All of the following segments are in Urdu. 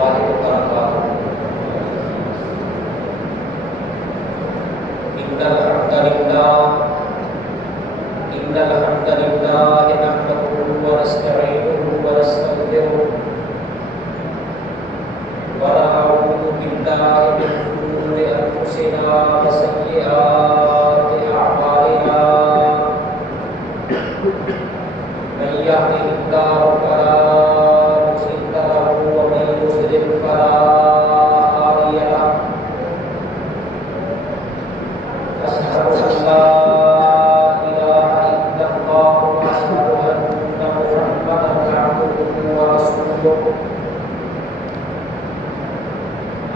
الله وبركاته. إن الحمد لله نحمده ونستعينه ونستغفره ونعوذ بالله من شرور أنفسنا وسيئات أعمالنا. من يهده الله فلا مضل له ومن يضلل فلا هادي له. أشهد أن لا إله إلا الله وأشهد أن محمدا عبده ورسوله.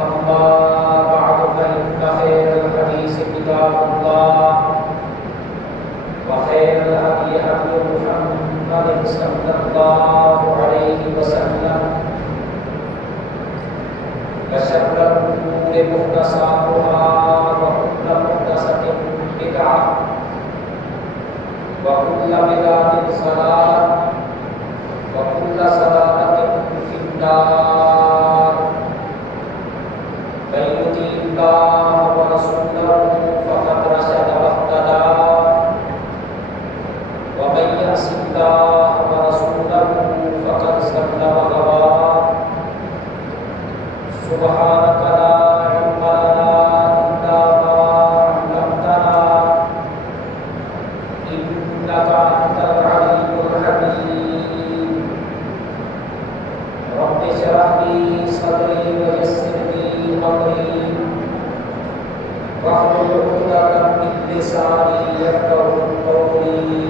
أما بعد فإن خير الحديث كتاب الله وخير الهدي هدي محمد صلى الله عليه وسلم وشر الأمور محدثاتها وكل محدثة بدعة وكل بدعة ضلالة وكل ضلالة في النار. من يطع الله ورسوله فقد رشد واهتدى ومن يعص الله ورسوله فقد ضل وغوى. سبحانك لا علم لنا إلا ما علمتنا إنك أنت العليم الحكيم. رب اشرح لي صدري ويسر لي أمري واحلل عقدة من لساني يفقهوا قولي.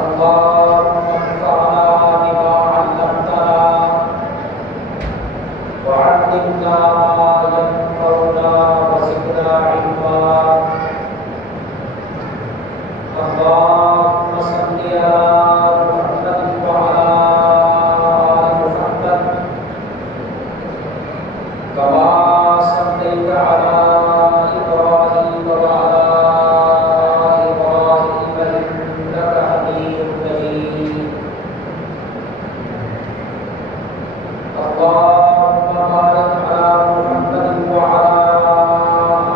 اللهم انفعنا بما علمتنا وعلمنا ما ينفعنا وزدنا علما. اللهم صل على محمد وعلى آل محمد كما صليت على إبراهيم وعلى آل إبراهيم إنك حميد مجيد. اللهم بارك على محمد وعلى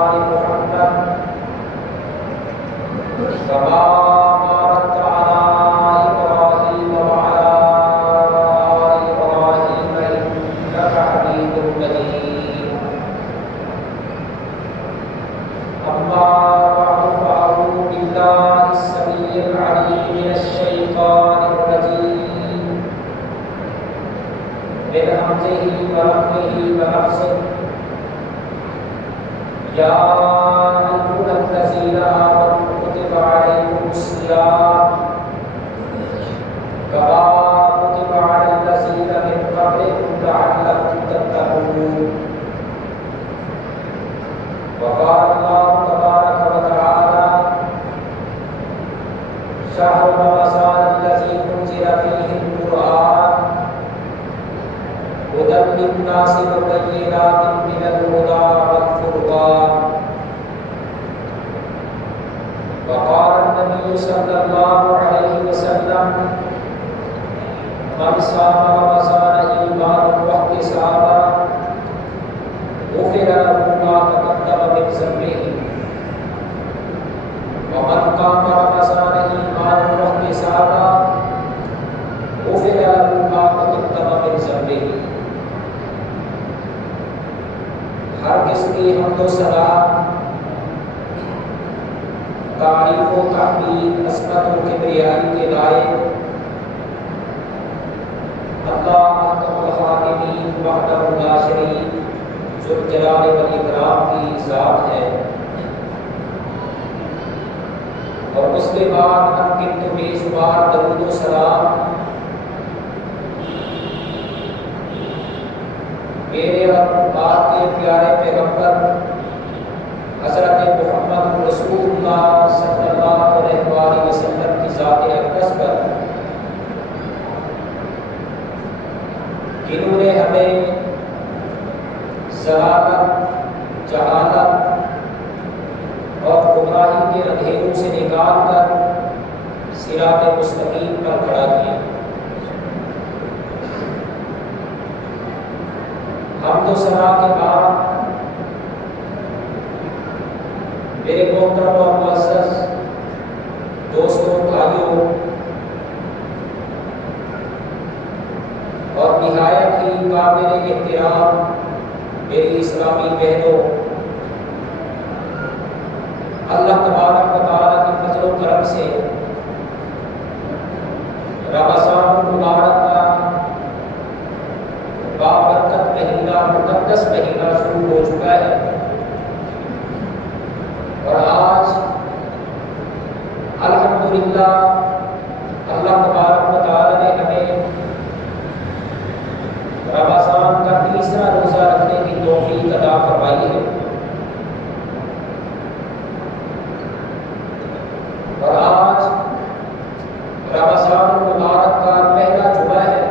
آل محمد كما باركت على إبراهيم وعلى آل إبراهيم إنك حميد مجيد. أما بعد فأعوذ بالله السميع العليم من الشيطان الرجيم من همزه ونفخه ونفسه. يا أيها الذين آمنوا كتب عليكم الصيام كما كتب على الذين من قبلكم لعلكم تتقون. وقال الله تبارك وتعالى شهر رمضان الذي أنزل فيه القرآن هدى للناس وبينات من الهدى والفرقان. وقال النبي صلى الله عليه وسلم من صام رمضان إيمانا واحتسابا غفر له ما تقدم من ذنبه ومن قام رمضان إيمانا واحتسابا غفر له ما تقدم من ذنبه. ہر کس کی حمد و ثنا، تعریف و تحمید، عصمت و کبریائی کے لائق اللہ احکم الحاکمین وحدہ لا شریک ذوالجلال والاکرام کی ذات ہے. اور اس کے بعد انگنت بے شمار درود و سلام میرے اور آپ کے پیارے پیغمبر حضرت محمد رسول اللہ صلی اللہ علیہ وآلہ وسلم کی ذات اقدس پر، جنہوں نے ہمیں ضلالت، جہالت اور گمراہی کے اندھیروں سے نکال کر صراط مستقیم پر کھڑا کیا. ثنا کے بعد میرے محترم اور معزز دوستوں، بھائیوں اور نہایت ہی قابل احترام میری اسلامی بہنوں، اللہ تبارک و تعالیٰ کی فضل و کرم سے رمضان المبارک کا بابرکت مہینہ، مقدس مہینہ شروع ہو چکا ہے، اور آج الحمدللہ اللہ تبارک و تعالیٰ نے ہمیں رمضان کا تیسرا روزہ رکھنے کی توفیق عطا فرمائی ہے، اور آج رمضان المبارک کا پہلا جمعہ ہے۔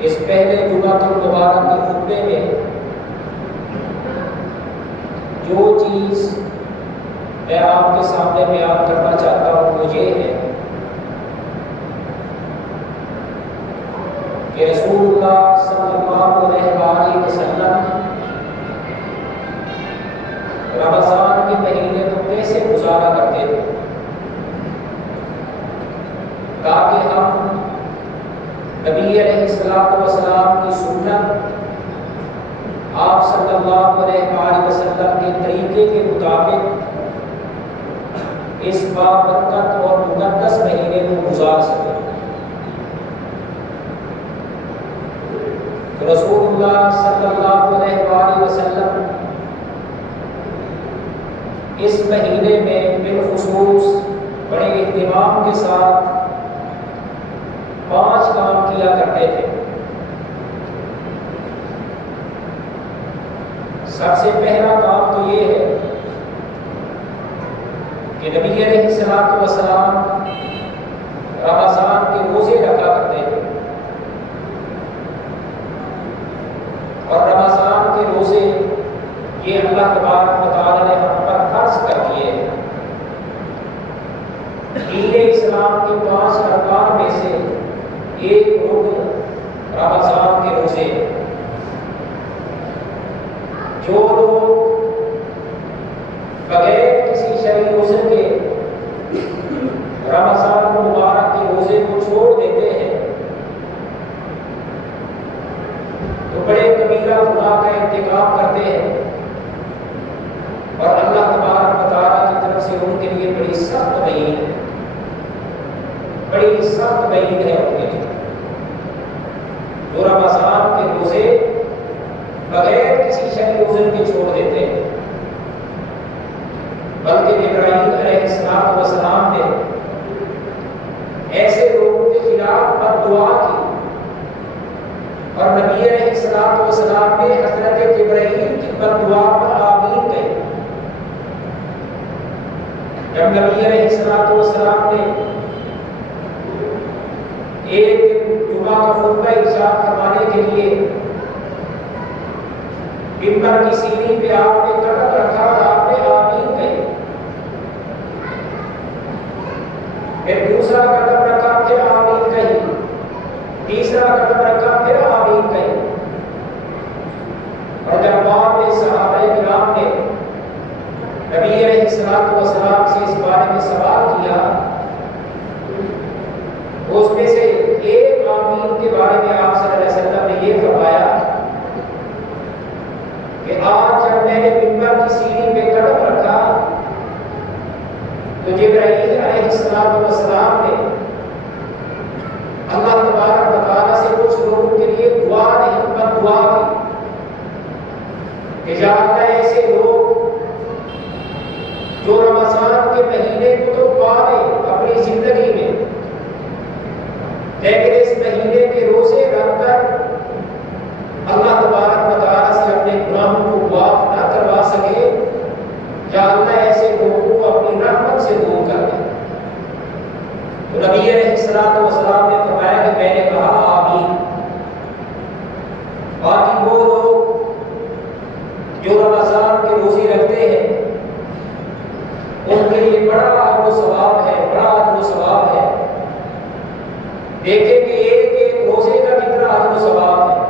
اس پہلے جمعہ المبارک کے خطبے میں جو چیز میں آپ کے سامنے بیان کرنا چاہتا ہوں وہ یہ ہے کہ رسول اللہ صلی اللہ علیہ وسلم رمضان کے مہینے کو کیسے گزارا کرتے تھے، تاکہ ہم نبی علیہ السلام کی سنت، آپ صلی اللہ علیہ وسلم کے طریقے کے مطابق اس بابرکت اور مقدس مہینے کو گزار سکیں۔ رسول اللہ صلی اللہ علیہ وسلم اس مہینے میں بالخصوص بڑے اہتمام کے ساتھ 5 کام کیا کرتے تھے۔ سب سے پہلا کام تو یہ ہے کہ نبی علیہ السلام رمضان کے روزے رکھا کرتے تھے، اور رمضان کے روزے یہ اللہ تبارک و تعالیٰ نے ہم پر فرض کر دیے ہیں۔ دین اسلام کے 5 ارکان میں سے ایک رکن رمضان کے روزے۔ جو لوگ بغیر کسی شرعی عذر کے رمضان المبارک کے روزے کو چھوڑ دیتے ہیں تو بڑے کبیرہ گناہ کا ارتکاب کرتے ہیں، اور اللہ تبارک و تعالیٰ کی طرف سے ان کے لیے بڑی سخت وعید ہے، بڑی سخت وعید ہے ان کے لیے جو رمضان کے روزے بغیر کسی شرعی عذر کے چھوڑ دیتے ہیں۔ بلکہ جبرائیل علیہ السلام نے ایسے لوگوں کے خلاف بد دعا کی، اور نبی علیہ السلام نے حضرت جبرائیل کی بد دعا پر آمین کہی۔ جب نبی علیہ السلام نے ایک جمعہ کا خطبہ ارشاد فرمانے کے لیے ممبر کی سیڑھی پہ آپ نے قدم رکھا اور آپ نے آمین کہی، پھر دوسرا قدم رکھا، پھر آمین کہی، تیسرا قدم رکھا، پھر آمین کہی، اور جب بعد میں صحابہ کرام نے نبی علیہ السلام سے اس بارے میں سوال کیا، اس میں سے ایک آمین کے بارے میں آپ صلی اللہ علیہ وسلم نے یہ فرمایا کہ آج جب میں نے ممبر کی سیڑھی پہ قدم رکھا تو جبرائیل علیہ السلام نے اللہ تبارک و تعالیٰ سے کچھ لوگوں کے لیے دعا نہیں بد دعا کی کہ یا اللہ ایسے لوگ جو رمضان کے مہینے کو تو پا لیں اپنی زندگی میں، لیکن اس مہینے کے روزے رکھ کر اللہ تبارک و تعالیٰ سے اپنے گناہوں کو معاف نہ کروا سکے، یا اللہ ایسے لوگوں کو اپنی رحمت سے دور کر دے۔ تو نبی علیہ السلام نے فرمایا کہ میں نے کہا آمین۔ باقی وہ لوگ جو رمضان کے روزے رکھتے ہیں ان کے لیے بڑا اجر و ثواب ہے، بڑا اجر و ثواب ہے۔ دیکھیں کہ ایک ایک روزے کا کتنا اجر و ثواب ہے۔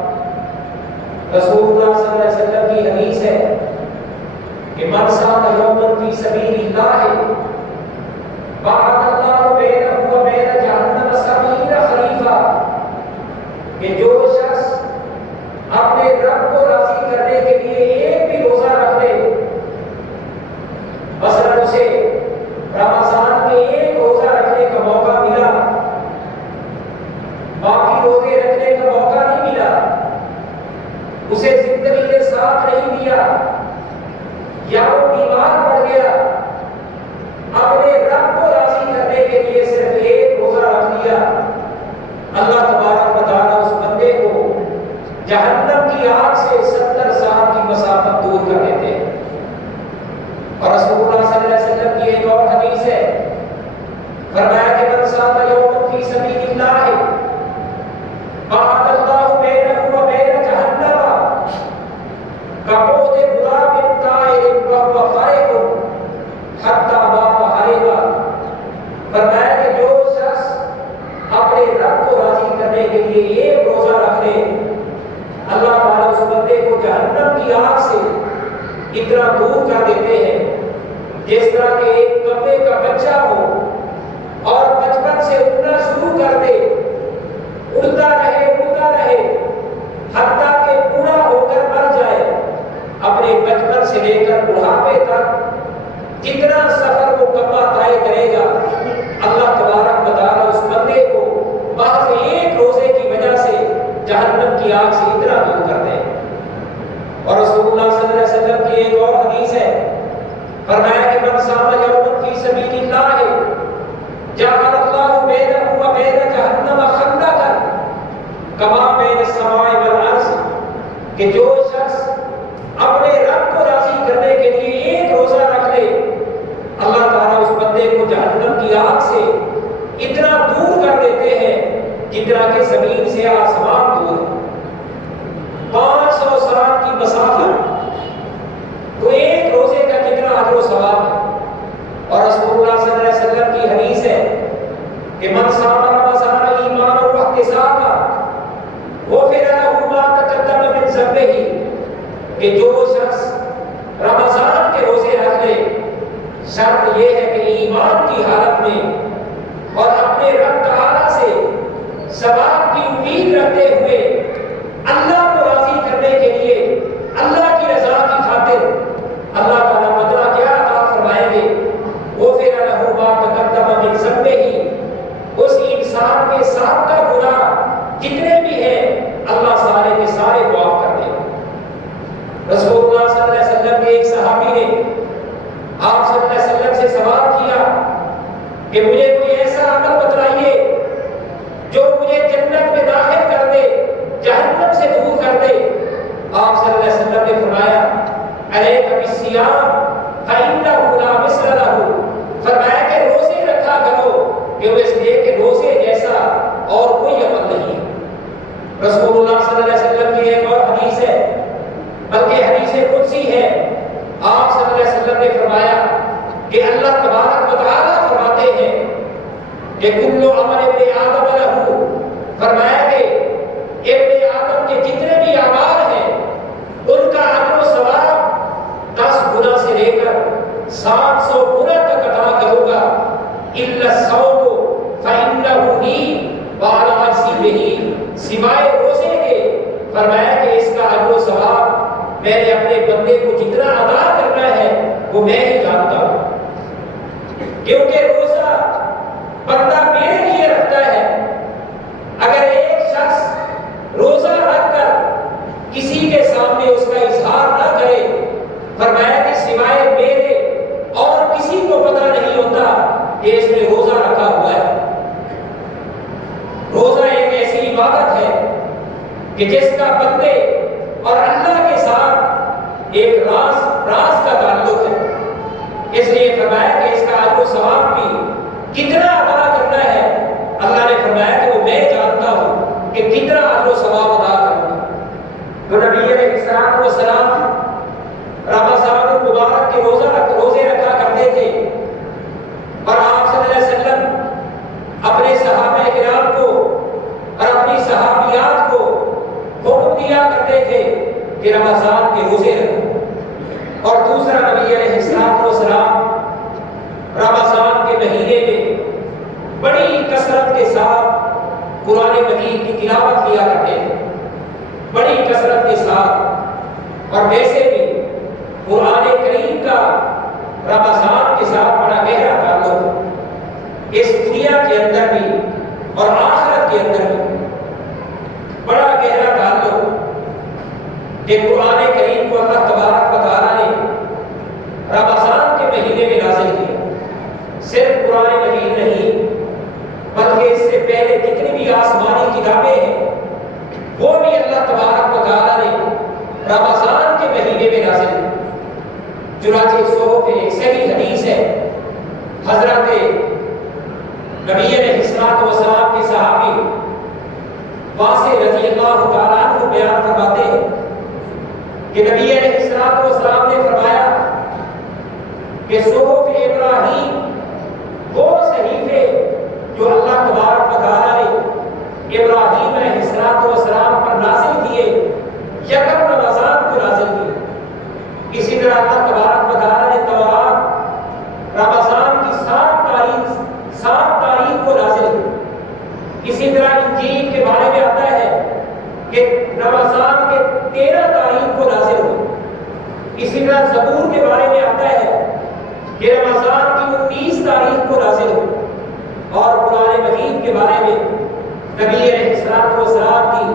کیا یا وہ بیمار پڑ گیا، اپنے رب کو راضی کرنے کے لیے صرف ایک روزہ رکھ لیا، اللہ تبارک و تعالیٰ اس بندے کو جہنم کی آگ سے 70 سال کی مسافت دور کر دیتے ہیں۔ اور رسول اللہ صلی اللہ علیہ وسلم کی ایک اور حدیث ہے، فرمایا کہ من صام یوما فی سبیل اللہ بعد اللہ بینہ و بین جہنم کبعد غراب طائر وهو فارغ حتی بات حریبا۔ فرمایا کہ جو شخص اپنے رب کو راضی کرنے کے لیے ایک روزہ رکھ لے، اللہ تعالیٰ اس بندے کو جہنم کی آگ سے اتنا دور کر دیتے ہیں جس طرح کہ ایک کبے کا بچہ ہو اور بچپن سے اڑنا شروع کر دے، اڑتا رہے حتیٰ کہ بوڑھا ہو کر مر جائے، اپنے بچپن سے لے کر بڑھاپے تک جتنا سفر وہ کبا طے کرے گا، اللہ تبارک و تعالیٰ اس بندے کو محض ایک روزے کی وجہ سے جہنم کی آگ سے اتنا دور کر دے۔ اور رسول اللہ صلی اللہ علیہ وسلم کی ایک اور حدیث ہے، فرمایا کہ من صام یوما فی سبیل اللہ جعل اللہ بینہ و بین جہنم خندقا کما بین السماء والارض، کہ جو شخص اپنے رب کو راضی کرنے کے لیے ایک روزہ رکھ لے، اللہ تعالیٰ اس بندے کو جہنم کی آگ سے اتنا دور کر دیتے ہیں جتنا کہ زمین سے آسمان دور۔ 500 سال کی مسافت، تو ایک روزے کا کتنا اجر و ثواب ہے۔ اور رسول اللہ صلی اللہ علیہ وسلم کی حدیث ہے کہ من صام رمضان ایمانا واحتسابا غفر له ما تقدم من ذنبه، کہ جو شخص رمضان کے روزے رکھ لے، شرط یہ ہے کہ ایمان کی حالت میں اور اپنے رب تعالیٰ سے ثواب کی امید رکھتے ہوئے اللہ کو راضی کرنے کے لیے، اللہ کی رضا کی خاطر اللہ تعالیٰ بدلہ کیا عطا فرمائیں گے؟ غفر له ما تقدم من ذنبه، اس انسان کے سابقہ گناہ جتنے بھی ہیں اللہ سارے کے سارے معاف کر دے گا۔ رسول اللہ صلی اللہ علیہ وسلم کے ایک صحابی نے آپ صلی اللہ علیہ وسلم سے سوال کیا کہ مجھے کوئی ایسا عمل بتلائیے جو مجھے جنت میں داخل کر دے، جہنم سے دور کر دے۔ آپ صلی اللہ علیہ وسلم نے فرمایا علیک بالصیام فإنہ لا مثل لہ، فرمایا کہ روزے رکھا کرو کہ وہ اس لیے کہ روزے جیسا اور کوئی عمل نہیں۔ رسول اللہ صلی اللہ علیہ وسلم کی ایک اور حدیث ہے، بلکہ حدیث قدسی ہے، آپ صلی اللہ علیہ وسلم نے فرمایا کہ اللہ تبارک و تعالیٰ فرماتے ہیں کہ کل عمل ابن آدم لہ، فرمایا کہ ابن آدم کے جتنے بھی اعمال ہیں ان کا اجر و ثواب 10 گنا سے لے کر 700 گنا تک عطا کروں گا، الا الصوم فإنہ لی وأنا أجزي بہ، سوائے روزے کے، فرمایا کہ اس کا اجر و ثواب میں نے اپنے بندے کو جتنا ادا کرنا ہے وہ میں ہی جانتا ہوں، کیونکہ روزہ بندہ میرے لیے رکھتا ہے۔ اگر ایک شخص روزہ رکھ کر کسی کے سامنے اس کا اظہار نہ کرے، فرمایا کہ سوائے میرے اور کسی کو پتہ نہیں ہوتا کہ اس نے روزہ رکھا ہوا ہے۔ روزہ ایک ایسی عبادت ہے کہ جس کا بندے اور اللہ کے ساتھ ایک راز کا تعلق ہے، اس لیے فرمایا کہ اس کا اجر و ثواب بھی کتنا ادا کرنا ہے، اللہ نے فرمایا کہ وہ میں جانتا ہوں کہ کتنا اجر و ثواب ادا کروں گا۔ تو نبی علیہ السلام رمضان المبارک کے روزے رکھا کرتے تھے، اور آپ صلی اللہ علیہ وسلم اپنے صحابہ کرام کو اور اپنی صحابیات کو حکم دیا کرتے تھے کہ رمضان کے روزے رکھو۔ اور دوسرا، نبی علیہ السلام رمضان کے مہینے میں بڑی کثرت کے ساتھ قرآن مجید کی تلاوت کیا کرتے تھے، بڑی کثرت کے ساتھ۔ اور ویسے بھی قرآن کریم کا رمضان کے ساتھ بڑا گہرا تعلق ہے، اس دنیا کے اندر بھی اور آخرت کے اندر بھی بڑا گہرا تعلق، کہ قرآن کریم کو اللہ تبارک سے پہلے جتنی بھی آسمانی کتابیں ہیں وہ بھی اللہ تبارک و تعالیٰ نے رمضان کے مہینے میں نازل کی۔ چنانچہ صحف ایک صحیح حدیث ہے، حضرت نبی علیہ السلام کے صحابی واسع رضی اللہ تعالیٰ عنہ بیان فرماتے ہیں کہ نبی علیہ السلام نے فرمایا کہ صحف ابراہیم وہ صحیفے جو اللہ تبارک و تعالیٰ نے ابراہیم علیہ السلام پر نازل کیے یکم رمضان کو نازل کیے، اسی طرح اللہ تبارک و تعالیٰ نے تورات رمضان کی 7 تاریخ کو نازل کی۔ اسی طرح انجیل کے بارے میں آتا ہے کہ رمضان کے 13 تاریخ کو نازل ہو۔ اسی طرح زبور کے بارے میں آتا ہے کہ رمضان کی 19 تاریخ کو نازل ہو۔ اور قرآن مجید کے بارے میں نبی علیہ السلام کی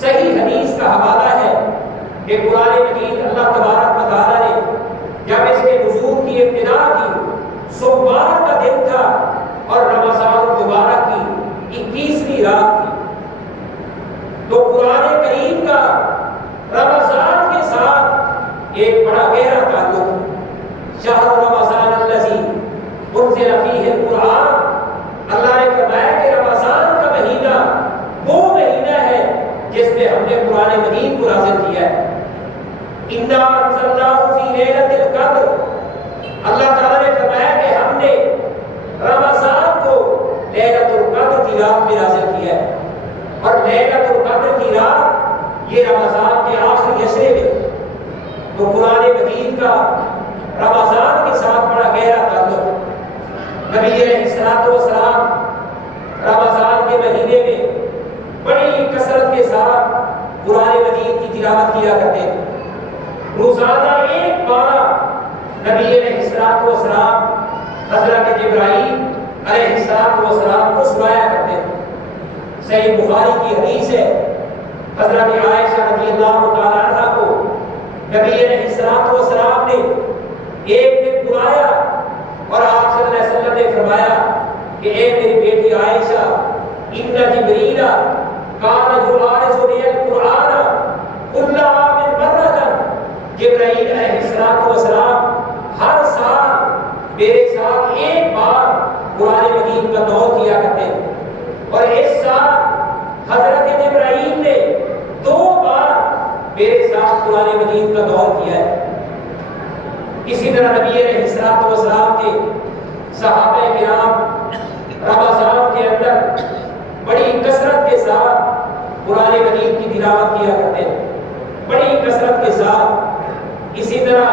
صحیح حدیث کا حوالہ ہے کہ قرآن مجید اللہ تبارک و تعالیٰ نے جب اس کے نزول کی ابتدا کی سوموار کا دن تھا اور رمضان المبارک کی 21ویں رات تھی، تو قرآن کریم کا رمضان کے ساتھ ایک بڑا گہرا تعلق ہے۔ شہر رمضان الذی انزل فیہ القرآن، اللہ نے فرمایا کہ رمضان کا مہینہ وہ مہینہ ہے جس میں ہم نے قرآن مجید کو نازل کیا ہے۔ انا انزلناہ فی لیلۃ القدر، اللہ تعالیٰ نے فرمایا کہ ہم نے رمضان کو لیلۃ القدر کی رات میں نازل کیا ہے، اور لیلۃ القدر کی رات یہ رمضان کے آخری عشرے میں، تو قرآن مجید کا رمضان کے ساتھ بڑا گہرا تعلق ہے۔ نبی علیہ السلام رمضان کے مہینے میں بڑی کثرت کے ساتھ قرآن مجید کی تلاوت کیا کرتے ہیں۔ روزانہ ایک بارہ نبی علیہ السلام حضرت جبرائیل علیہ السلام کو سنایا کرتے ہیں۔ صحیح بخاری کی حدیث ہے، حضرت عائشہ رضی اللہ تعالیٰ عنہ کو نبی علیہ السلام نے ایک دن بلایا اور آپ صلی اللہ علیہ وسلم نے فرمایا کہ اے میری بیٹی عائشہ، ان جبریل کان یعارض لی القرآن کل عام مرۃ، جبرائیل علیہ السلام ہر سال میرے ساتھ ایک بار قرآن مجید کا دور کیا کرتے ہیں، اور اس سال حضرت جبرائیل نے 2 بار میرے ساتھ قرآن مجید کا دور کیا ہے۔ اسی طرح نبی علیہ السلام کے صحابہ کرام رمضان کے اندر بڑی کثرت کے ساتھ قرآن مجید کی تلاوت کیا کرتے ہیں، بڑی کثرت کے ساتھ۔ اسی طرح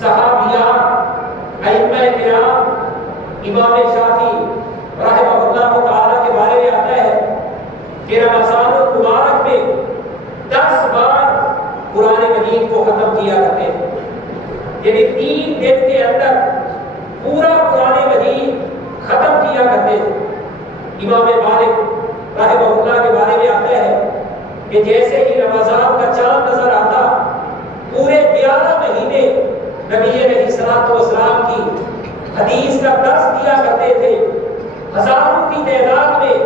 صحابیان ائمہ کرام امام شافعی رحمہ اللہ تعالیٰ کے بارے میں آتا ہے کہ رمضان المبارک میں 10 بار قرآن مجید کو ختم کیا کرتے ہیں، یعنی 3 دن کے اندر پورا قرآن مجید ختم کیا کرتے ہیں۔ امام مالک رحمہ اللہ کے بارے میں آتا ہے کہ جیسے ہی رمضان کا چاند نظر آتا پورے 11 مہینے نبی علیہ السلام کی حدیث کا درس دیا کرتے تھے، ہزاروں کی تعداد میں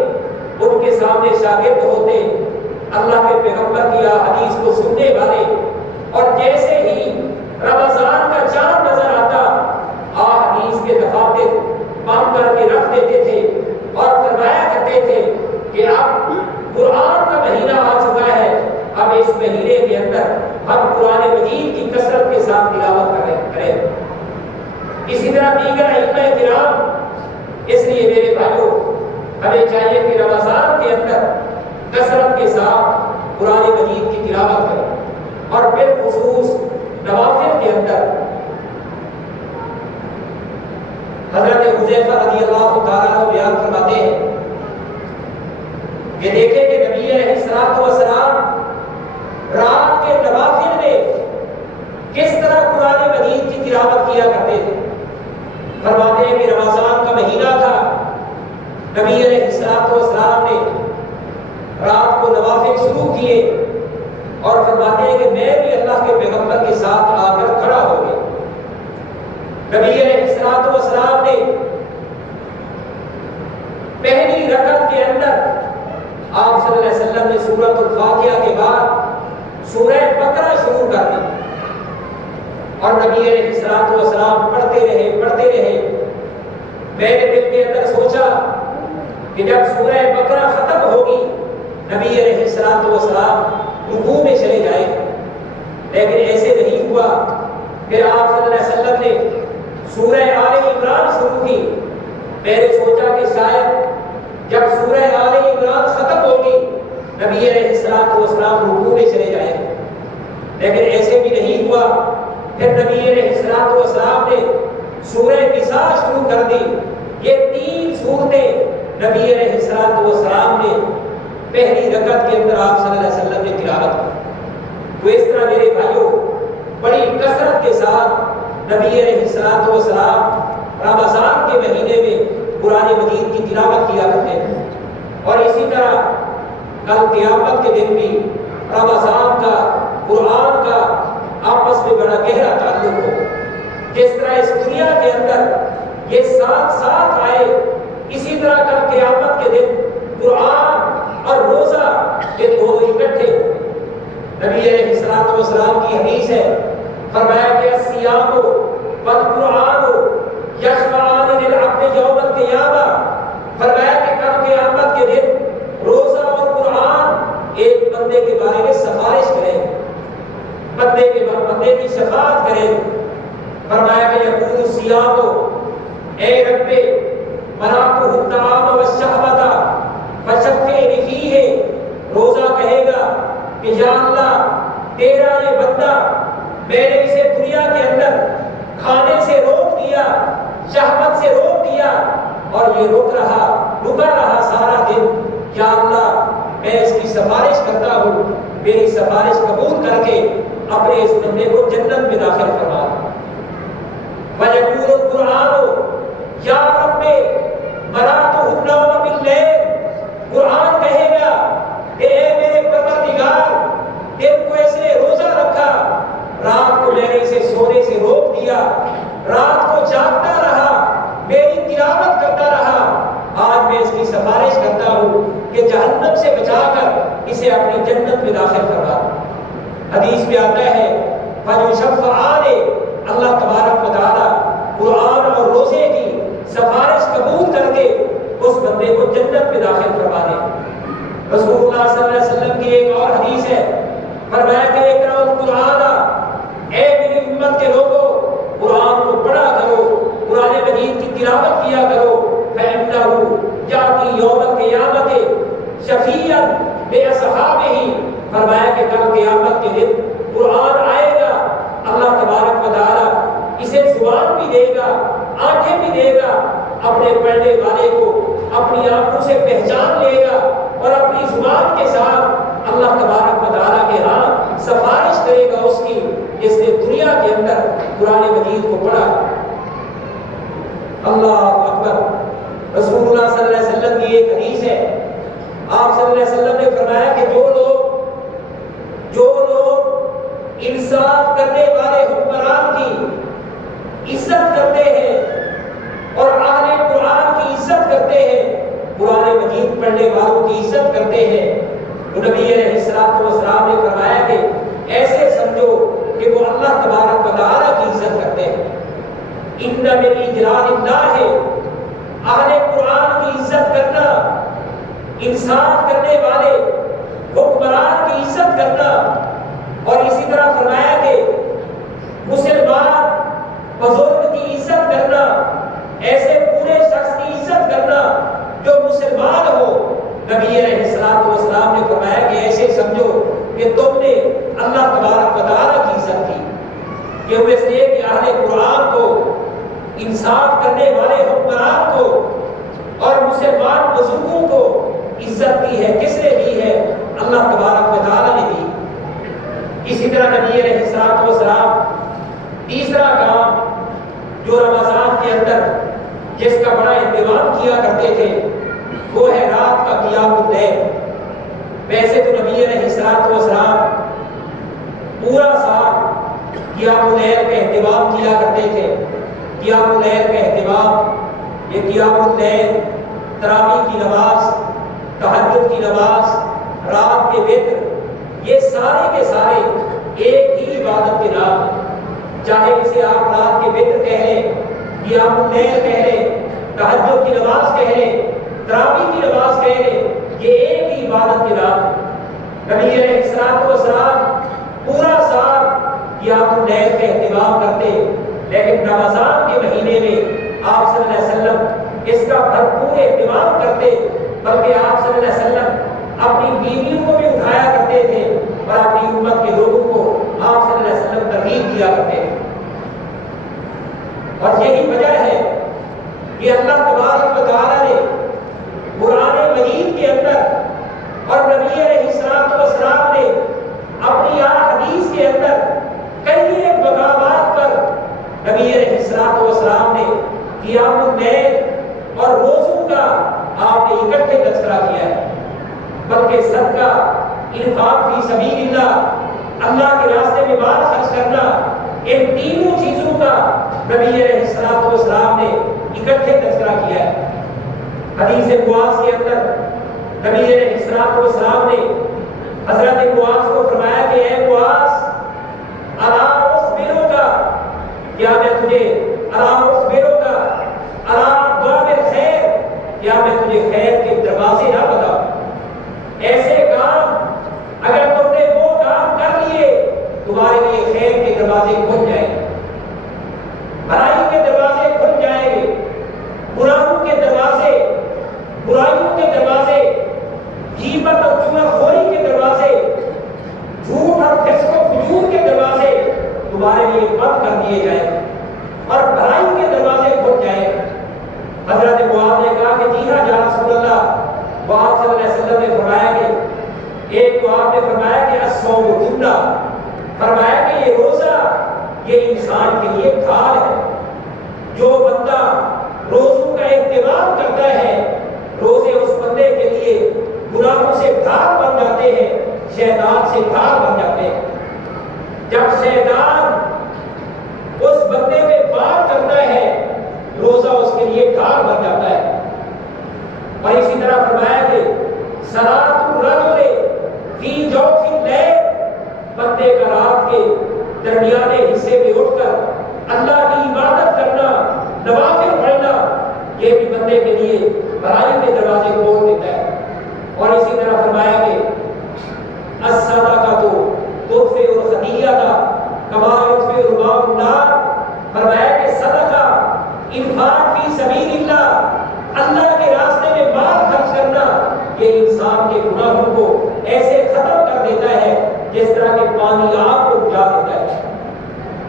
ان کے سامنے شاگرد ہوتے، اللہ کے پیغمبر کی حدیث کو سننے والے، اور جیسے ہی رمضان کا چاند نظر آتا حدیث کے دفاتر بند کر کے رکھ دیتے تھے اور فرمایا کرتے تھے کہ اب قرآن کا مہینہ آ چکا ہے، اب اس مہینے کے اندر ہم قرآن مجید کی کثرت کے ساتھ تلاوت کریں۔ اسی طرح دیگر ائمہ کرام، اس لیے میرے بھائیوں ہمیں چاہیے کہ رمضان کے اندر کثرت کے ساتھ قرآن مجید کی تلاوت کریں، اور بالخصوص نوافل کے اندر حضرت حذیفہ رضی اللہ تعالیٰ عنہ بیان فرماتے ہیں کہ دیکھیں کہ نبی علیہ السلام رات کے نوافل میں کس طرح قرآن مجید کی تلاوت کیا کرتے تھے۔ فرماتے ہیں کہ رمضان کا مہینہ تھا، نبی علیہ السلام نے رات کو نوافل شروع کیے، اور فرماتے ہیں کہ میں بھی اللہ کے پیغمبر کے ساتھ آ کر کھڑا ہو گیا۔ نبی علیہ السلام نے پہلی رکعت کے اندر آپ صلی اللہ علیہ وسلم نے سورۃ الفاتحہ کے بعد سورہ بقرہ شروع کر دی اور نبی علیہ الصلوۃ والسلام پڑھتے رہے. میں نے دل کے اندر سوچا کہ جب سورہ بقرہ ختم ہوگی نبی علیہ الصلوۃ والسلام رکوع میں چلے جائیں، لیکن ایسے نہیں ہوا. پھر آپ صلی اللہ علیہ وسلم نے سورہ آل عمران شروع کی. میں نے سوچا کہ شاید جب سورہ آل عمران ختم ہوگی نبی علیہ الصلوۃ والسلام رکوع میں چلے جائیں، لیکن ایسے بھی نہیں ہوا. پھر نبی علیہ الصلوۃ والسلام نے سورہ نساء شروع کر دی. یہ 3 سورتیں نبی علیہ الصلوۃ والسلام نے پہلی رکعت کے اندر آپ صلی اللہ علیہ وسلم نے تلاوت کی. تو اس طرح میرے بھائیوں بڑی کثرت کے ساتھ نبی علیہ الصلوۃ والسلام رمضان کے مہینے میں قرآن مجید کی تلاوت کیا کرتے ہیں. اور اسی طرح کل قیامت کے دن بھی رمضان کا قرآن کا آپس میں بڑا گہرا تعلق ہو. جس طرح اس دنیا کے اندر یہ ساتھ ساتھ آئے، اسی طرح کل قیامت کے دن قرآن اور روزہ یہ دونوں اکٹھے ہو. نبی علیہ الصلوۃ والسلام کی حدیث ہے، فرمایا کہ الصیام والقرآن یشفعان للعبد یوم القیامہ. فرمایا کہ کل قیامت کے دن روزہ اور قرآن ایک بندے کے بارے میں سفارش کریں، بندے کی شفاعت کریں. فرمایا کہ یقول الصیام اے رب منعته الطعام والشہوۃ فشفعنی فیہ. روزہ کہے گا کہ یا اللہ تیرا یہ بندہ میں نے اسے دنیا کے اندر کھانے سے روک دیا، شہوت سے روک دیا اور یہ رکا رہا سارا دن. یا اللہ میں اس کی سفارش کرتا ہوں، میری سفارش قبول کر کے اپنے اس بندے کو جنت میں داخل فرما. وَيَقُولُ الْقُرْآنُ یا رب مَنَعْتُهُ النَّوْمَ بِاللَّيْلِ. قرآن کہے گا کہ اے میرے پروردگار دن کو ایسے روزہ رکھا، رات کو میں نے اسے سونے سے روک دیا، رات کو جاگتا رہا، میری تلاوت کرتا رہا. آج میں اس کی سفارش کرتا ہوں کہ جہنم سے بچا کر اسے اپنی جنت میں داخل کروا. حدیث میں آتا ہے فَيُشَفَّعَانِ. اللہ تبارک و تعالی قرآن اور روزے کی سفارش قبول کر کے اس بندے کو جنت میں داخل کروا دے. رسول اللہ صلی اللہ علیہ وسلم کی ایک اور حدیث ہے، فرمایا کہ اقرأوا القرآن. اے میری امت کے لوگوں قرآن کو پڑھا کرو، قرآن مجید کی تلاوت کیا کرو. فَإِنَّهُ يَأْتِي يَوْمَ الْقِيَامَةِ شَفِيعًا لِأَصْحَابِهِ. فرمایا کہ کل قیامت کے دن قرآن آئے گا، اللہ تبارک و تعالی اسے زبان بھی دے گا، آنکھیں بھی دے گا، اپنے پڑھنے والے کو اپنی آنکھوں سے پہچان لے گا اور اپنی زبان کے ساتھ اللہ تبارک و تعالی کے ہاں سفارش کرے گا اس کی، جس نے دنیا کے اندر قرآن مجید کو پڑھا. اللہ اکبر. رسول اللہ صلی اللہ علیہ وسلم کی ایک حدیث ہے، آپ صلی اللہ علیہ وسلم نے فرمایا کہ جو لوگ انصاف کرنے والے حکمران کی عزت کرتے ہیں اور اہل قرآن کی عزت کرتے ہیں، قرآن مجید پڑھنے والوں کی عزت کرتے ہیں، تو نبی علیہ الصلوۃ والسلام نے فرمایا کہ ایسے سمجھو کہ وہ اللہ تبارک و تعالیٰ کی عزت کرتے ہیں. ان من اجلال اللہ، اہل قرآن کی عزت کرنا، انصاف کرنے والے حکمران کی عزت کرنا. اور اسی طرح فرمایا کہ مسلمان بزرگ کی عزت کرنا، ایسے پورے شخص کی عزت کرنا جو مسلمان ہو. نبی علیہ الصلوۃ والسلام نے فرمایا کہ ایسے سمجھو کہ تم نے اللہ تبارک و تعالیٰ کی عزت کی. یہ اس لیے کہ اہل قرآن کو، انصاف کرنے والے حکمران کو اور مسلمان بزرگوں کو عزت دی ہے. کس نے دی ہے؟ اللہ تبارک و تعالیٰ نے دی. اسی طرح نبی علیہ الصلوۃ والسلام تیسرا کام جو رمضان کے اندر جس کا بڑا اہتمام کیا کرتے تھے وہ ہے رات کا قیام اللیل. ویسے تو نبی علیہ الصلوۃ والسلام پورا سال قیام اللیل کا اہتمام کیا کرتے تھے. قیام اللیل کا اہتمام، یہ قیام اللیل تراویح کی نماز، تہجد کی نماز، رات کے وتر، یہ سارے کے سارے ایک ہی عبادت کے نام ہیں۔ چاہے اسے آپ رات کے وتر کہہ لیں، قیام اللیل کہہ لیں، تہجد کی نماز کہہ لیں، تراویح کی نماز کہہ لیں، یہ ایک ہی عبادت کے نام ہے۔ نبی علیہ الصلوۃ والسلام پورا سال قیام اللیل کا اہتمام کرتے، لیکن رمضان کے مہینے میں آپ صلی اللہ علیہ وسلم اس کا بھرپور اہتمام کرتے، بلکہ آپ صلی اللہ علیہ وسلم اپنی بیویوں کو بھی اٹھایا کرتے تھے اور اپنی امت کے لوگوں کو آپ صلی اللہ علیہ وسلم ترغیب دیا کرتے تھے۔ اور یہی وجہ ہے کہ اللہ تبارک و تعالیٰ نے قرآن مجید کے اندر اور نبی علیہ الصلوۃ والسلام نے اپنی حدیث کے اندر کئی ایک مقامات پر نبی علیہ الصلوۃ والسلام نے قیام اللیل اور روزوں کا آپ نے اکٹھے تذکرہ کیا ہے، بلکہ صدقہ، انفاق فی سبیل اللہ، اللہ کے راستے میں مال خرچ کرنا، ان تینوں چیزوں کا نبی علیہ الصلوۃ والسلام نے اکٹھے تذکرہ کیا ہے۔ حدیث معاذ کے اندر نبی علیہ الصلوۃ والسلام نے حضرت معاذ کو فرمایا کہ اے معاذ، الا اخبرک، کیا میں تجھے الا اخبرک الا ابواب الخیر، کیا میں تجھے خیر کے دروازے نہ بتاؤں؟ ایسے کام اگر تم نے وہ کام کر لیے تمہارے لیے خیر کے دروازے کھل جائیں گے، بھلائی کے دروازے کھل جائیں گے، گناہوں کے دروازے، برائیوں کے دروازے، غیبت اور چغلخوری کے دروازے، جھوٹ اور فسق و فجور کے دروازے تمہارے لیے بند کر دیے جائیں گے اور بھلائی کے دروازے کھل جائیں گے۔ حضرت معاذ نے کہا کہ جی ہاں یا رسول اللہ۔ وہ آپ صلی اللہ علیہ وسلم نے فرمایا کہ ایک تو آپ نے فرمایا کہ الصوم جنہ، فرمایا کہ یہ روزہ یہ انسان کے لیے ڈھال ہے۔ جو بندہ روزوں کا اہتمام کرتا ہے، روزے اس بندے کے لیے گناہوں سے ڈھال بن جاتے ہیں، شیطان سے ڈھال بن جاتے ہیں۔ جب شیطان اس بندے پہ وار کرتا ہے، روزہ اس کے لیے ڈھال بن جاتا ہے۔ اور اسی طرح فرمایا کہ صلاۃ الرجل فی جوف اللیل، بندے کا رات کے درمیانے حصے میں اٹھ کر اللہ کی عبادت کرنا، نوافل پڑھنا، یہ بھی بندے کے لیے بھلائی کے دروازے کھول دیتا ہے۔ اور اسی طرح فرمایا کہ الصدقۃ تطفئ الخطیئۃ کما یطفئ الماء النار، فرمایا کہ صدقہ، انفاق فی سبیل اللہ، اللہ کے راستے میں مال خرچ کرنا، یہ انسان کے گناہوں کو ایسے ختم کر دیتا ہے جس طرح کہ پانی آگ کو بجھا دیتا ہے۔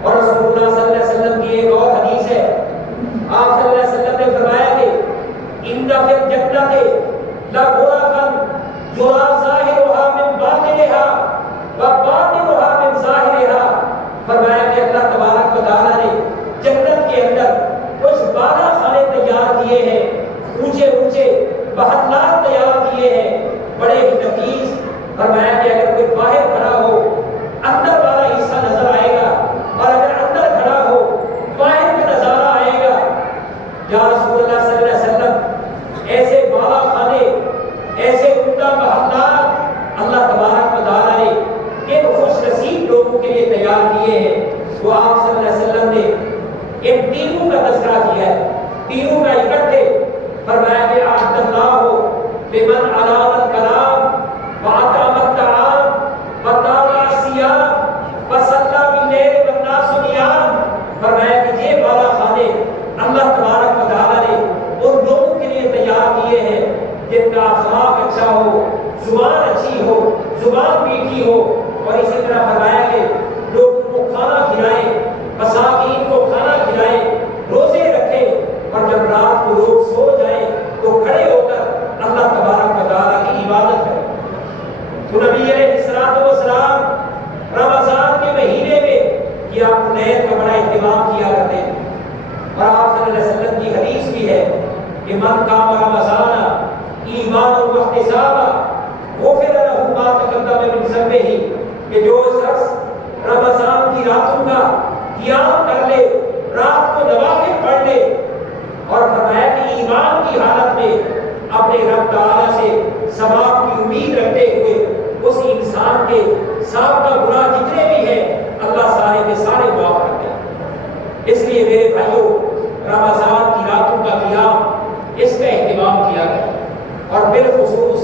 اور رسول اللہ صلی اللہ علیہ وسلم کی ایک اور حدیث ہے، آپ صلی اللہ علیہ وسلم نے فرمایا کہ ان فی الجنۃ لغرفا یرا ظاہرها من باطنها وباطنها من ظاہرها، فرمایا کہ اللہ تبارک و تعالیٰ نے جنت کے اندر کچھ بالا خانے تیار کیے ہیں، اونچے اونچے بہتلات تیار کیے ہیں، بڑے ہی نفیس۔ فرمایا کہ اگر کوئی باہر کھڑا ہو اندر والا حصہ نظر آئے گا، اور اگر اندر کھڑا ہو باہر کا نظارہ آئے گا۔ یا رسول اللہ صلی اللہ علیہ وسلم، ایسے بالا خانے، ایسے عمدہ بہتلات اللہ تبارک و تعالیٰ نے کن خوش نصیب لوگوں کے لیے تیار کیے ہیں۔ وہ آپ صلی اللہ علیہ وسلم نے ان تینوں کا تذکرہ کیا ہے، تینوں کا اکٹھے فرمایا کہ اعد اللہ لمن علام الکلام واطعم الطعام وتابع الصیام وصلی باللیل والناس نیام، فرمایا کہ یہ بالا خانے اللہ تبارک و تعالیٰ نے ان لوگوں کے لیے تیار کیے ہیں جن کا اخلاق اچھا ہو، زبان اچھی ہو، زبان میٹھی ہو، اور اسی طرح فرمایا کہ لوگوں کو کھانا کھلائیں، مساکین کو کھانا کھلائیں، روزے رکھیں، اور جب رات کو لوگ سو جائیں تو کھڑے ہو کر اللہ تبارک و تعالیٰ کی عبادت کریں۔ تو نبی علیہ الصلوۃ والسلام رمضان کے مہینے میں قیام اللیل کا بڑا اہتمام کیا کرتے ہیں۔ اور آپ صلی اللہ علیہ وسلم کی حدیث بھی ہے کہ من قام رمضان ایمانا واحتسابا غفر له ما تقدم من ذنبه، کہ جو شخص رمضان کی راتوں کا قیام کر لے، رات کو نوافل پڑھ لے، اور فرمایا کہ ایمان کی حالت میں اپنے رب تعالیٰ سے ثواب کی امید رکھتے ہوئے اس انسان کے سابقہ گناہ جتنے بھی ہیں اللہ سارے کے سارے معاف کرتے ہیں۔ اس لیے میرے بھائیوں، رمضان کی راتوں کا قیام اس کا اہتمام کیا گیا اور بالخصوص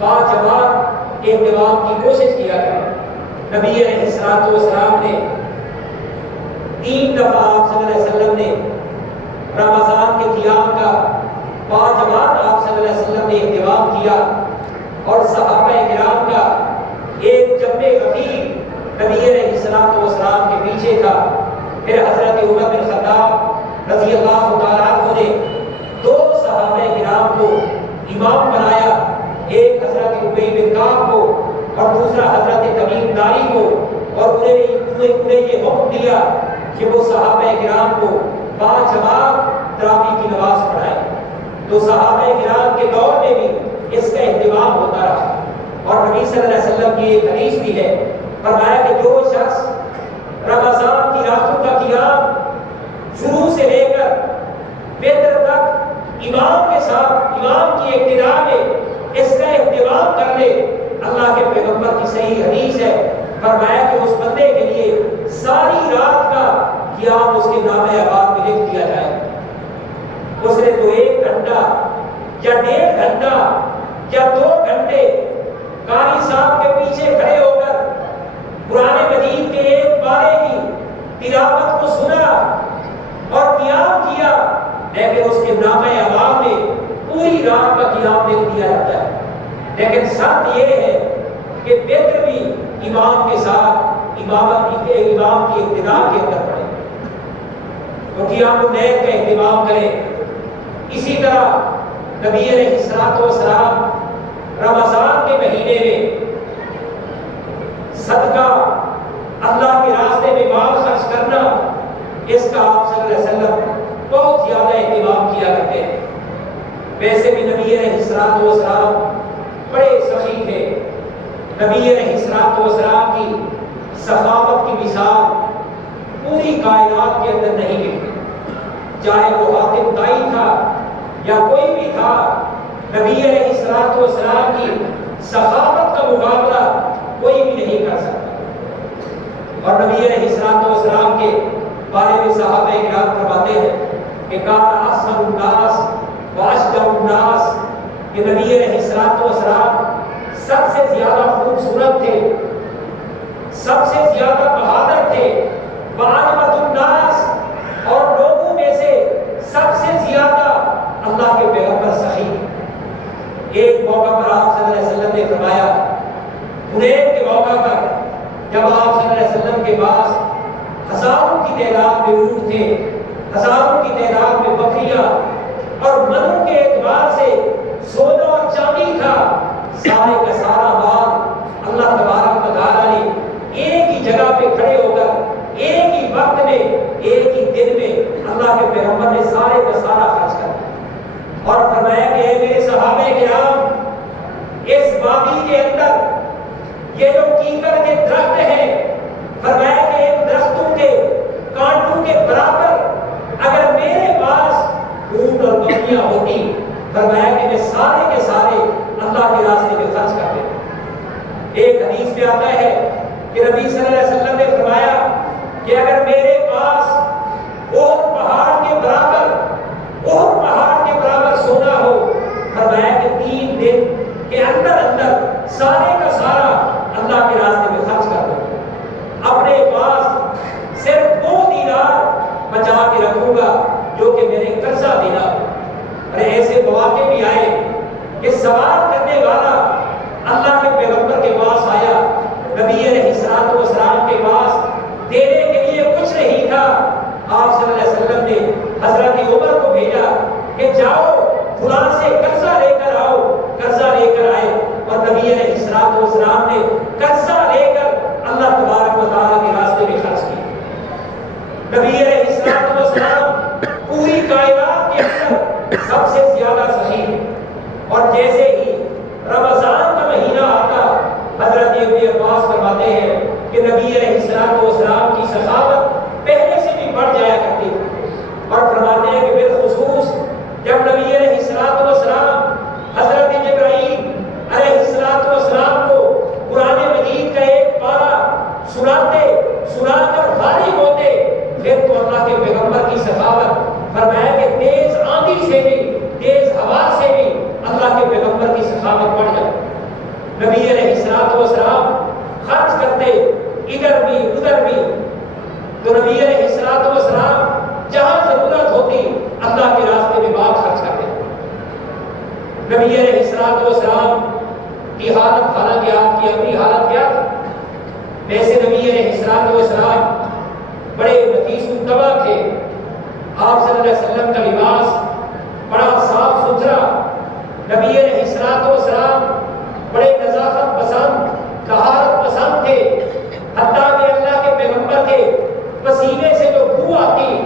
باجماعت کے اہتمام کی کوشش کیا گیا۔ نبی علیہ السلام نے 3 دفعہ آپ صلی اللہ علیہ وسلم نے رمضان کے قیام کا باجماعت آپ صلی اللہ علیہ وسلم نے اہتمام کیا اور صحابہ کرام کا ایک جمع غفیر نبی علیہ السلام کے پیچھے تھا۔ پھر حضرت عمر بن خطاب رضی اللہ تعالیٰ عنہ نے 2 صحابہ کرام کو امام بنایا، ایک حضرت ابی بن کعب کو اور دوسرا حضرت تمیم داری کو، اور انہیں یہ حکم دیا کہ وہ صحابہ کرام کو باجماعت تراویح کی نماز پڑھائیں۔ تو صحابہ کرام کے دور میں بھی اس کا اہتمام ہوتا رہا اور نبی صلی اللہ علیہ وسلم کی ایک حدیث بھی ہے، فرمایا کہ جو شخص رمضان کی راتوں کا قیام شروع سے لے کر وتر تک امام کے ساتھ امام کی ابتدا میں اس کا اہتمام کر لے، اللہ کے پیغمبر کی صحیح حدیث ہے، فرمایا کہ اس بندے کے لیے ساری رات کا قیام اس کے نامہ اعمال میں لکھ دیا جائے۔ اس نے تو 1 گھنٹہ یا 1.5 گھنٹہ یا 2 گھنٹے قاری صاحب کے پیچھے کھڑے ہو کر قرآن مجید کے ایک پارے کی تلاوت کو سنا اور قیام کیا، لیکن اس کے نامہ اعمال میں پوری رات کا قیام لکھ دیا جاتا ہے۔ لیکن شرط یہ ہے کہ وتر بھی امام کے ساتھ امام کی ابتدا کے اندر پڑھے، تو قیام اللیل کا اہتمام کریں۔ اسی طرح نبی علیہ السلام رمضان کے مہینے میں صدقہ اللہ کے راستے میں مال خرچ کرنا، اس کا آپ صلی اللہ علیہ وسلم بہت زیادہ اہتمام کیا کرتے ہیں۔ ویسے بھی نبی علیہ السلام بڑے سخی تھے۔ نبی علیہ السلام کی سخاوت کی مثال پوری کائنات کے اندر نہیں ملتی، چاہے وہ حاتم طائی تھا یا کوئی بھی تھا، نبی علیہ السلام کی سخاوت کا مقابلہ کوئی بھی نہیں کر سکتا۔ اور نبی علیہ السلام کے بارے میں صحابہ کرام فرماتے ہیں کہ کان احسن الناس واشجع الناس، کہ نبی علیہ السلام سب سے زیادہ خوبصورت تھے، سب سے زیادہ بہادر تھے، وعجبت الناس، اور لوگوں میں سے سب سے زیادہ اللہ کے پیغمبر سخی۔ ایک موقع پر آپ صلی اللہ علیہ وسلم نے فرمایا، حنین کے موقع پر جب آپ صلی اللہ علیہ وسلم کے پاس ہزاروں کی تعداد میں اونٹ تھے، ہزاروں کی تعداد میں بکریاں اور منوں کے اعتبار سے سونا اور چاندی تھا، سارے کا سارا مال اللہ تبارک و تعالیٰ نے ایک ہی جگہ پہ کھڑے ہو کر ایک ہی وقت میں ایک ہی دن میں اللہ کے پیغمبر نے سارے کا سارا خرچ کر دیا اور فرمایا کہ اے میرے صحابہ کرام، اس وادی کے اندر یہ جو کیکر کے درخت ہیں، فرمایا کہ ان درختوں کے کانٹوں کے برابر اگر میرے پاس اونٹ اور بکریاں ہوتی، فرمایا کہ میں سارے کے سارے اللہ کے راستے میں خرچ کر دیتا۔ ایک حدیث میں آتا ہے کہ نبی صلی اللہ علیہ وسلم نے فرمایا کہ اگر میرے پاس احد پہاڑ کے برابر سونا ہو، فرمایا کہ 3 دن کے اندر سارے کا سارا اللہ کے راستے میں خرچ کر دوں، اپنے پاس صرف 2 دینار بچا کے رکھوں گا جو کہ میں نے قرضہ دینا۔ اور ایسے مواقع بھی آئے کہ سوال کرنے والا اللہ کے پیغمبر کے پاس آیا، نبی علیہ السلام کے پاس دینے کے لیے کچھ نہیں تھا، آپ صلی اللہ علیہ وسلم نے حضرت عمر کو بھیجا کہ جاؤ فلاں سے قرضہ لے کر آؤ، قرضہ لے کر آئے، اور نبی علیہ السلام نے قرضہ لے کر اللہ تبارک و تعالیٰ کے راستے میں خرچ کیا۔ نبی علیہ السلام پوری کائنات کے اندر سب سے زیادہ سخی، اور جیسے ہی رمضان کا مہینہ آتا، حضرت ابن عباس فرماتے ہیں کہ نبی علیہ السلام کی سخاوت پہلے سے بھی بڑھ جایا کرتی، اور فرماتے ہیں کہ بالخصوص جب نبی علیہ السلام نبی علیہ السلام خرچ کرتے ادھر بھی ادھر بھی، تو نبی علیہ السلام جہاں ضرورت ہوتی اللہ کے راستے میں مال خرچ کرتے۔ نبی علیہ السلام کی حالت، حالانکہ آپ کی اپنی حالت کیا تھی، ویسے نبی علیہ السلام بڑے نفیس الطبع تھے۔ آپ صلی اللہ علیہ وسلم کا لباس بڑا صاف ستھرا، نبی علیہ السلام بڑے نظافت پسند، طہارت پسند تھے، حتیٰ کہ اللہ کے پیغمبر کے پسینے سے جو بو آتی،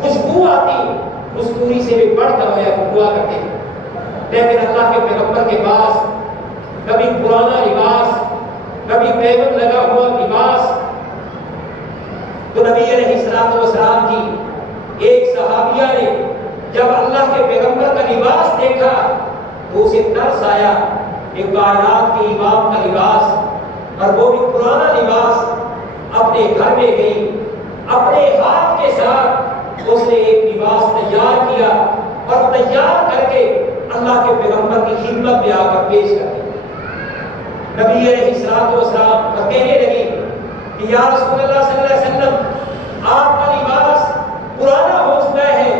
خوشبو آتی، اس پوری سے بھی بڑھ کر ہوا کرتے۔ لیکن اللہ کے پیغمبر کے پاس کبھی پرانا لباس، کبھی پیغمبر لگا ہوا لباس۔ تو نبی علیہ السلام کی ایک صحابیہ نے جب اللہ کے پیغمبر کا لباس دیکھا تو اسے ترس آیا کہ کائنات کے امام کا لباس، اور وہ بھی پرانا لباس، اپنے گھر میں گئی، اپنے ہاتھ کے ساتھ اس نے ایک لباس تیار کیا اور تیار کر کے اللہ کے پیغمبر کی خدمت میں آ کر پیش کر دی۔ نبی علیہ السلام کہنے لگی کہ یا رسول اللہ صلی اللہ علیہ وسلم، آپ کا لباس پرانا ہو چکا ہے،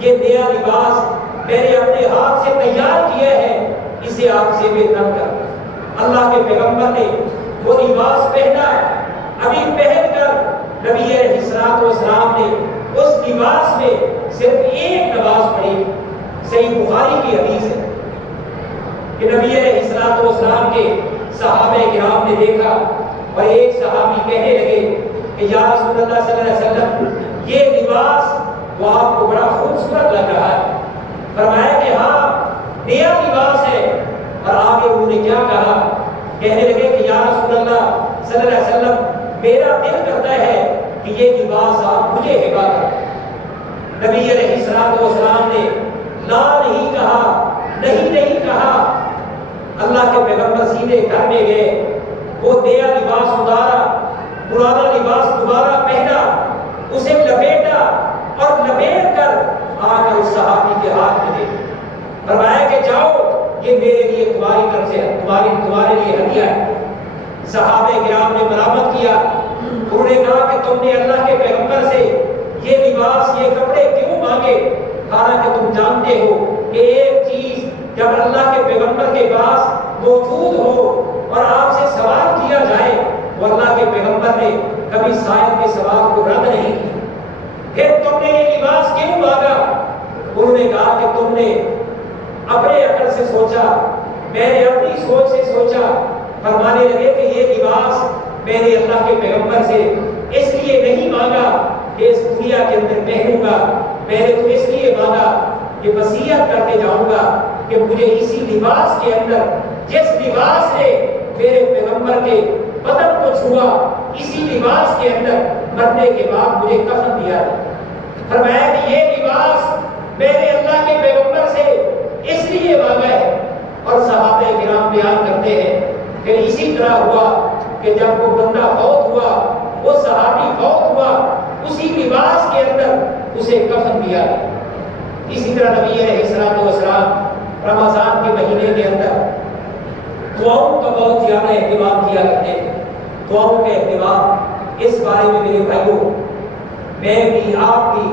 یہ نیا لباس میں نے اپنے ہاتھ سے تیار کیا ہے، اسے آپ سے بہتر کر۔ اللہ کے پیغمبر نے وہ لباس پہنا، ابھی پہن کر نبی علیہ السلام نے اس لباس میں صرف ایک نماز پڑھی۔ صحیح بخاری کی حدیث ہے کہ نبی علیہ السلام کے صحابہ کرام نے دیکھا اور ایک صحابی کہنے لگے کہ یا رسول اللہ صلی اللہ علیہ وسلم، یہ لباس وہ آپ کو بڑا خوبصورت لگ رہا ہے۔ فرمایا کہ ہاں نیا لباس ہے، اور آگے انہوں نے کیا کہا، کہنے لگے کہ یا رسول اللہ صلی اللہ علیہ وسلم، میرا دل کرتا ہے کہ یہ لباس آپ مجھے ہبہ کریں۔ نبی علیہ السلام نے لا نہیں کہا، نہیں کہا۔ اللہ کے پیغمبر سیدھے گھر میں گئے، وہ نیا لباس اتارا، پرانا لباس دوبارہ پہنا، اسے لپیٹا اور لپیٹ کر آ کر اس صحابی کے ہاتھ میں دے، فرمایا کہ جاؤ، یہ میرے لیے تمہاری طرف سے تمہارے لیے ہدیہ ہے۔ صحابہ کرام نے برآمد کیا، انہوں نے کہا کہ تم نے اللہ کے پیغمبر سے یہ لباس، یہ کپڑے کیوں مانگے؟ حالانکہ تم جانتے ہو کہ ایک چیز جب اللہ کے پیغمبر کے پاس موجود ہو اور آپ سے سوال کیا جائے، وہ اللہ کے پیغمبر نے کبھی سائل کے سوال کو رد نہیں کیا۔ پھر تم نے یہ لباس کیوں مانگا؟ انہوں نے کہا کہ تم نے اپنے عقل سے سوچا، میں نے اپنی سوچ سے سوچا۔ فرمانے لگے کہ یہ لباس میں نے اللہ کے پیغمبر سے اس لیے نہیں مانگا کہ اس دنیا کے اندر پہنوں گا، میں نے تو اس لیے مانگا کہ وصیت کر کے جاؤں گا کہ مجھے اسی لباس کے اندر، جس لباس نے میرے پیغمبر کے بدن کو چھوا، اسی لباس کے اندر مرنے کے بعد مجھے کفن دیا ہے۔ فرمایا کہ یہ لباس میں نے اللہ کے پیغمبر سے اس لیے مانگا ہے۔ اور صحابہ کرام بیان کرتے ہیں کہ اسی طرح ہوا کہ جب وہ بندہ فوت ہوا، وہ صحابی فوت ہوا، اسی لباس کے اندر اسے کفن دیا۔ اسی طرح نبی علیہ السلام رمضان کے مہینے کے اندر دعاؤں کا بہت زیادہ اہتمام کیا کرتے ہیں۔ دعاؤں کا اہتمام، اس بارے میں میرے بھائیوں، میں بھی آپ بھی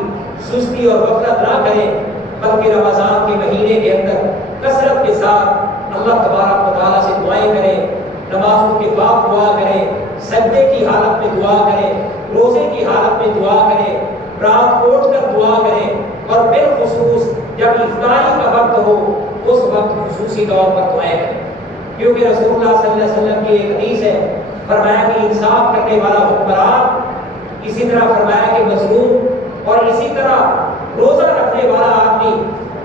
سستی اور غفلت نہ کریں، بلکہ رمضان کے مہینے کے اندر کثرت کے ساتھ اللہ تبارک و تعالیٰ سے دعائیں کریں، نمازوں کے بعد دعا کریں، سجدے کی حالت میں دعا کریں، روزے کی حالت میں دعا کریں، رات کو اٹھ کر دعا کریں، اور بالخصوص جب افطاری کا وقت ہو اس وقت خصوصی طور پر دعائیں کریں، کیونکہ رسول اللہ صلی اللہ علیہ وسلم کی ایک حدیث ہے، فرمایا کہ انصاف کرنے والا حکمران، اسی طرح فرمایا کہ مظلوم، اور اسی طرح روزہ رکھنے والا آدمی،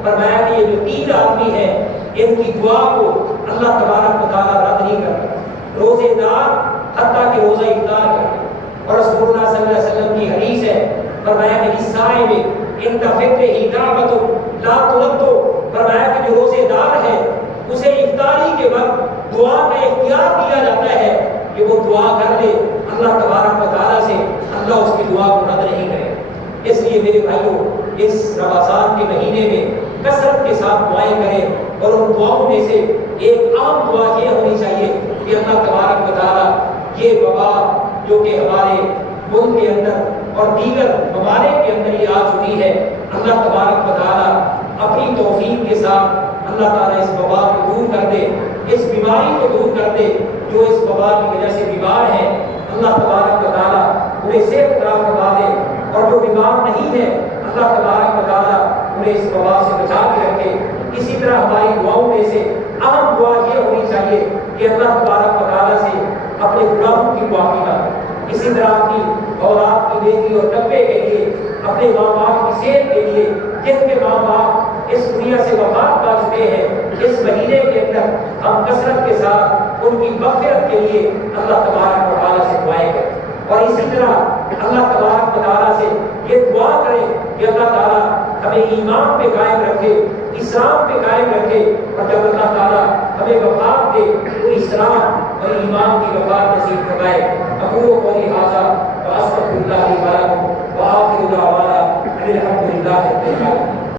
فرمایا کہ یہ جو تین آدمی ہیں ان کی دعا کو اللہ تبارک و تعالیٰ رد نہیں کرتا۔ روزے دار حتیٰ کہ روزہ افطار کرے، اور رسول اللہ صلی اللہ علیہ وسلم کی حدیث ہے، فرمایا کہ للصائم عند فطرہ دعوۃ لا ترد، فرمایا کہ جو روزے دار ہے اسے افطاری کے وقت دعا کا اختیار دیا جاتا ہے کہ وہ دعا کر لے اللہ تبارک و تعالیٰ سے، اللہ اس کی دعا کو رد نہیں کرے۔ اس لیے میرے بھائیوں، اس رمضان کے مہینے میں کثرت کے ساتھ دعائیں کریں، اور ان دعاؤں میں سے ایک عام دعا یہ ہونی چاہیے جو کہ ہمارے ملک کے اندر اور دیگر ممالک کے اندر یہ آ چکی ہے، اللہ تبارک و تعالیٰ اپنی توفیق کے ساتھ اللہ تعالیٰ اس وبا کو دور کر دے، اس بیماری کو دور کر دے جو اس وبا کی وجہ سے بیمار ہیں، اللہ تبارک و تعالیٰ انہیں صحت عطا فرما دے، اور جو بیمار نہیں ہے اللہ تبارک و تعالیٰ انہیں اس وبا سے بچا کے رکھے۔ اسی طرح ہماری دعاؤں میں سے اہم دعا یہ ہونی چاہیے کہ اللہ تبارک و تعالیٰ سے اپنے گناہوں کی معافی مانگے، اسی طرح اپنی اولاد کی نیکی اور تقوی کے لیے، اپنے ماں باپ کی صحت کے لیے، جن کے ماں باپ اس دنیا سے وفات پا چکے ہیں، اس مہینے کے اندر ہم کثرت کے ساتھ ان کی مغفرت کے لیے اللہ تبارک و تعالیٰ سے دعائیں کریں، اور اسی طرح اللہ تبارک و تعالیٰ سے یہ دعا کریں کہ اللہ تعالیٰ ہمیں ایمان پہ قائم رکھے، اسلام پہ قائم رکھے، اور جب اللہ تعالیٰ ہمیں وفات دے تو اسلام اور ایمان کی وفات نصیب فرمائے۔ اقول قولی ھذا واستغفر اللہ لي ولکم وآخر دعوانا ان الحمد للہ رب العالمین۔